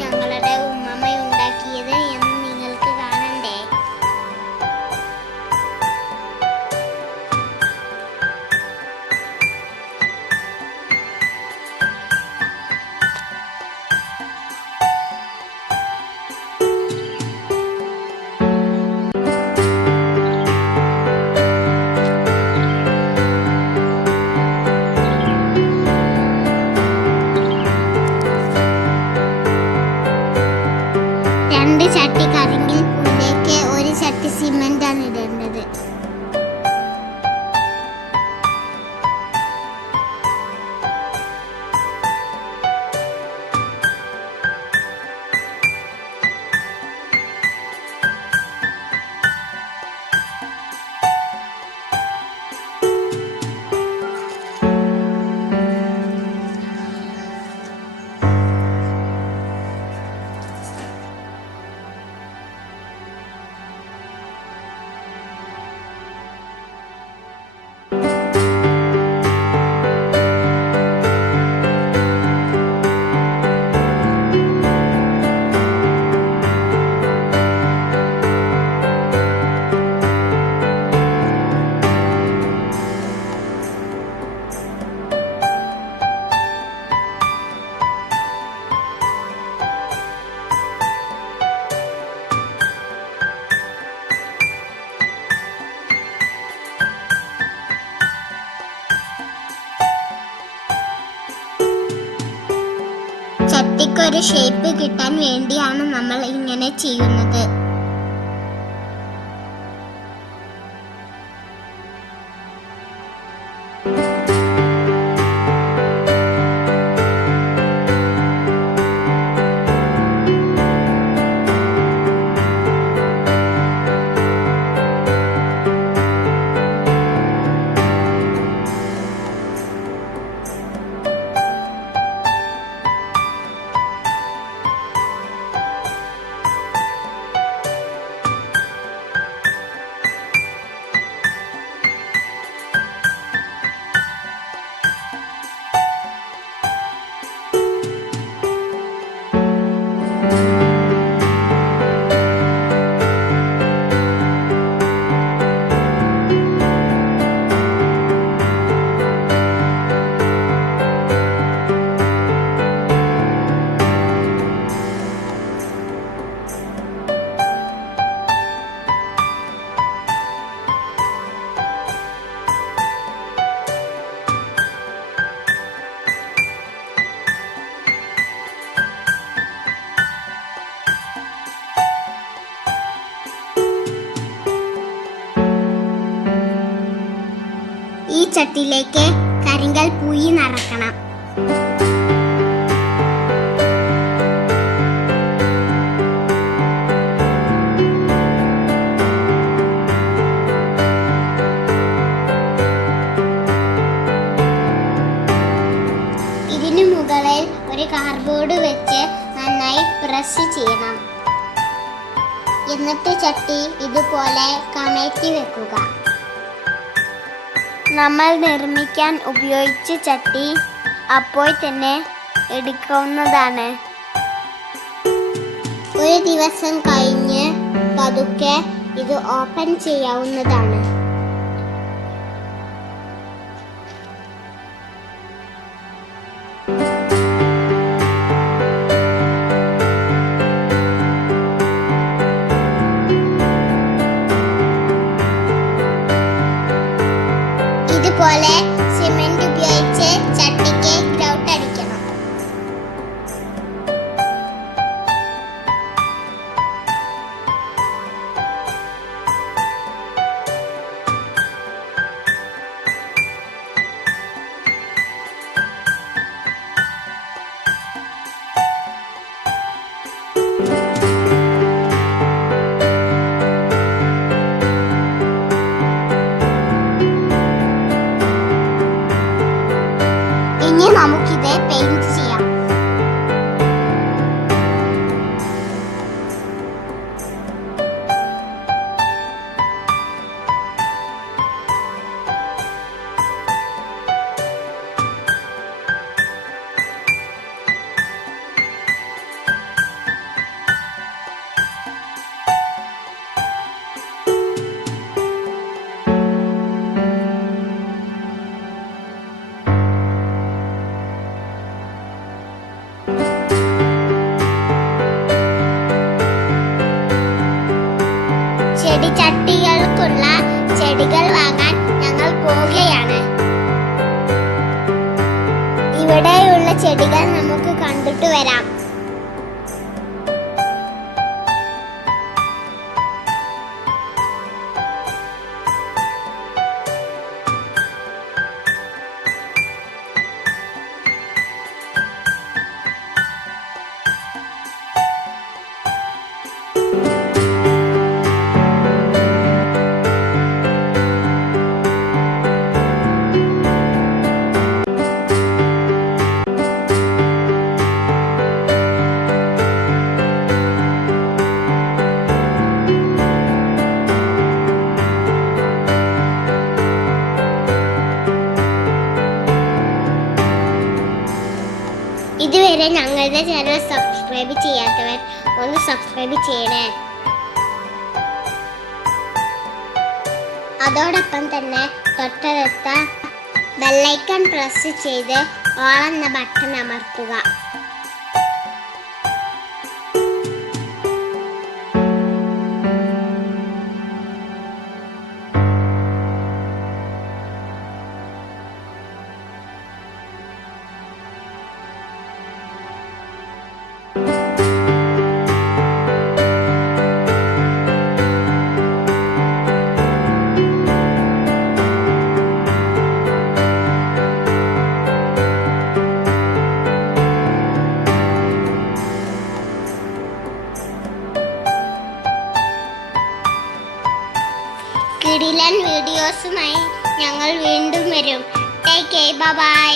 ഞങ്ങളുടെ চারটি ചട്ടിക്കൊരു ഷേപ്പ് കിട്ടാൻ വേണ്ടിയാണ് നമ്മൾ ഇങ്ങനെ ചെയ്യുന്നത്. ചട്ടിയിലേക്ക് കരിങ്കൽ പൂയി നിറക്കണം. ഇതിനു മുകളിൽ ഒരു കാർഡ്ബോർഡ് വെച്ച് നന്നായി പ്രസ് ചെയ്യണം. എന്നിട്ട് ചട്ടി ഇതുപോലെ കമഴ്ത്തി വെക്കുക. നമ്മൾ നിർമ്മിക്കാൻ ഉപയോഗിച്ച ചട്ടി അപ്പോൾ തന്നെ എടുക്കാവുന്നതാണ്. ഒരു ദിവസം കഴിഞ്ഞ് പതുക്കെ ഇത് ഓപ്പൺ ചെയ്യാവുന്നതാണ്. ഇതുപോലെ ചെടിച്ചട്ടികൾക്കുള്ള ചെടികൾ വാങ്ങാൻ ഞങ്ങൾ പോവുകയാണ്. ഇവിടെയുള്ള ചെടികൾ നമുക്ക് കണ്ടിട്ട് വരാം. ഇതുവരെ ഞങ്ങളുടെ ചാനൽ സബ്സ്ക്രൈബ് ചെയ്യാത്തവർ ഒന്ന് സബ്സ്ക്രൈബ് ചെയ്യണേ. അതോടൊപ്പം തന്നെ തൊട്ടടുത്ത ബെല്ലൈക്കൺ പ്രസ് ചെയ്ത് ഓൾ എന്ന ബട്ടൺ അമർത്തുക. കിടിലൻ വീഡിയോസുമായി ഞങ്ങൾ വീണ്ടും വരും. Take by